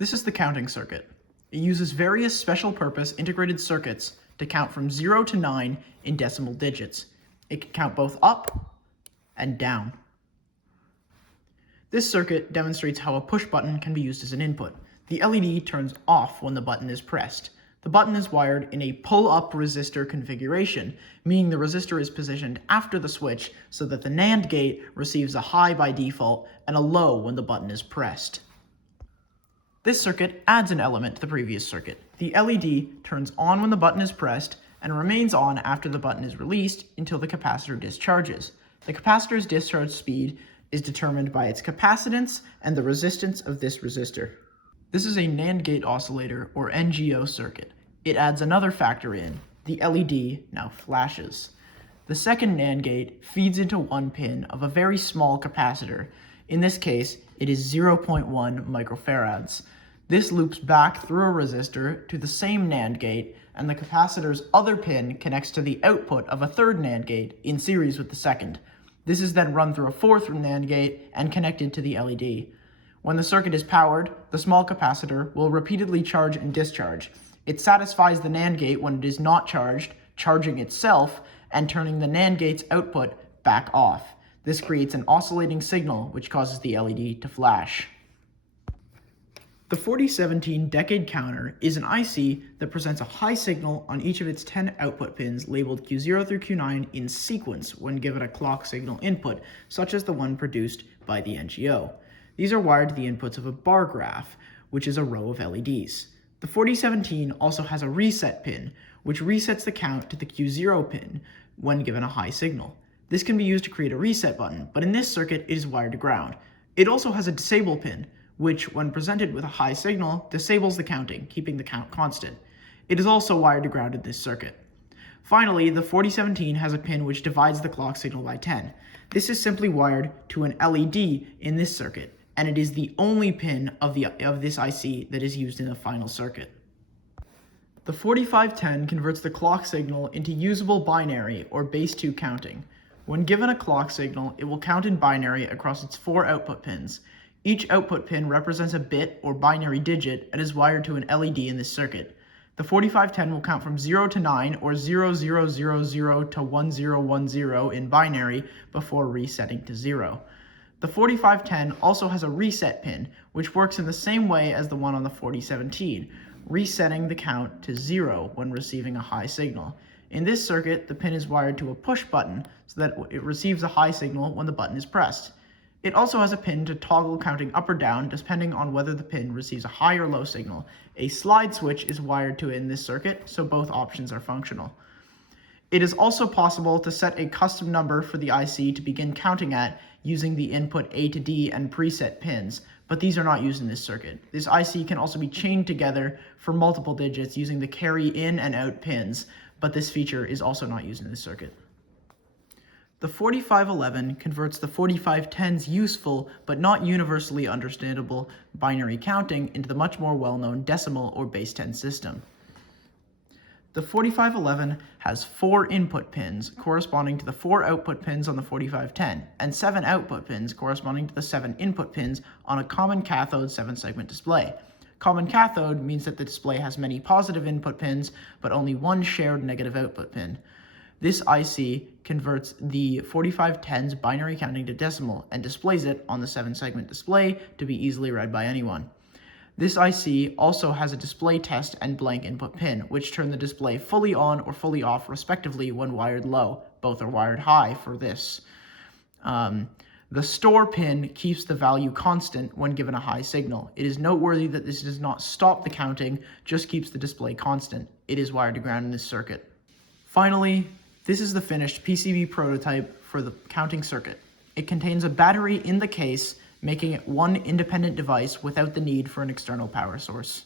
This is the counting circuit. It uses various special purpose integrated circuits to count from 0 to 9 in decimal digits. It can count both up and down. This circuit demonstrates how a push button can be used as an input. The LED turns off when the button is pressed. The button is wired in a pull-up resistor configuration, meaning the resistor is positioned after the switch so that the NAND gate receives a high by default and a low when the button is pressed. This circuit adds an element to the previous circuit. The LED turns on when the button is pressed and remains on after the button is released until the capacitor discharges. The capacitor's discharge speed is determined by its capacitance and the resistance of this resistor. This is a NAND gate oscillator, or NGO circuit. It adds another factor in. The LED now flashes. The second NAND gate feeds into one pin of a very small capacitor. In this case, it is 0.1 microfarads. This loops back through a resistor to the same NAND gate, and the capacitor's other pin connects to the output of a third NAND gate in series with the second. This is then run through a fourth NAND gate and connected to the LED. When the circuit is powered, the small capacitor will repeatedly charge and discharge. It satisfies the NAND gate when it is not charged, charging itself, and turning the NAND gate's output back off. This creates an oscillating signal which causes the LED to flash. The 4017 decade counter is an IC that presents a high signal on each of its 10 output pins labeled Q0 through Q9 in sequence when given a clock signal input, such as the one produced by the NGO. These are wired to the inputs of a bar graph, which is a row of LEDs. The 4017 also has a reset pin, which resets the count to the Q0 pin when given a high signal. This can be used to create a reset button, but in this circuit it is wired to ground. It also has a disable pin, which, when presented with a high signal, disables the counting, keeping the count constant. It is also wired to ground in this circuit. Finally, the 4017 has a pin which divides the clock signal by 10. This is simply wired to an LED in this circuit, and it is the only pin of this IC that is used in the final circuit. The 4510 converts the clock signal into usable binary, or base 2 counting. When given a clock signal, it will count in binary across its 4 output pins. Each output pin represents a bit or binary digit and is wired to an LED in this circuit. The 4510 will count from 0 to 9 or 0000 to 1010 in binary before resetting to 0. The 4510 also has a reset pin, which works in the same way as the one on the 4017, resetting the count to 0 when receiving a high signal. In this circuit, the pin is wired to a push button so that it receives a high signal when the button is pressed. It also has a pin to toggle counting up or down depending on whether the pin receives a high or low signal. A slide switch is wired to it in this circuit, so both options are functional. It is also possible to set a custom number for the IC to begin counting at using the input A to D and preset pins, but these are not used in this circuit. This IC can also be chained together for multiple digits using the carry in and out pins, but this feature is also not used in this circuit. The 4511 converts the 4510's useful but not universally understandable binary counting into the much more well-known decimal or base 10 system. The 4511 has 4 input pins corresponding to the 4 output pins on the 4510 and 7 output pins corresponding to the 7 input pins on a common cathode 7-segment display. Common cathode means that the display has many positive input pins but only one shared negative output pin. This IC converts the 4510's binary counting to decimal and displays it on the 7-segment display to be easily read by anyone. This IC also has a display test and blank input pin, which turn the display fully on or fully off respectively when wired low. Both are wired high for this. The store pin keeps the value constant when given a high signal. It is noteworthy that this does not stop the counting, just keeps the display constant. It is wired to ground in this circuit. Finally, this is the finished PCB prototype for the counting circuit. It contains a battery in the case, making it one independent device without the need for an external power source.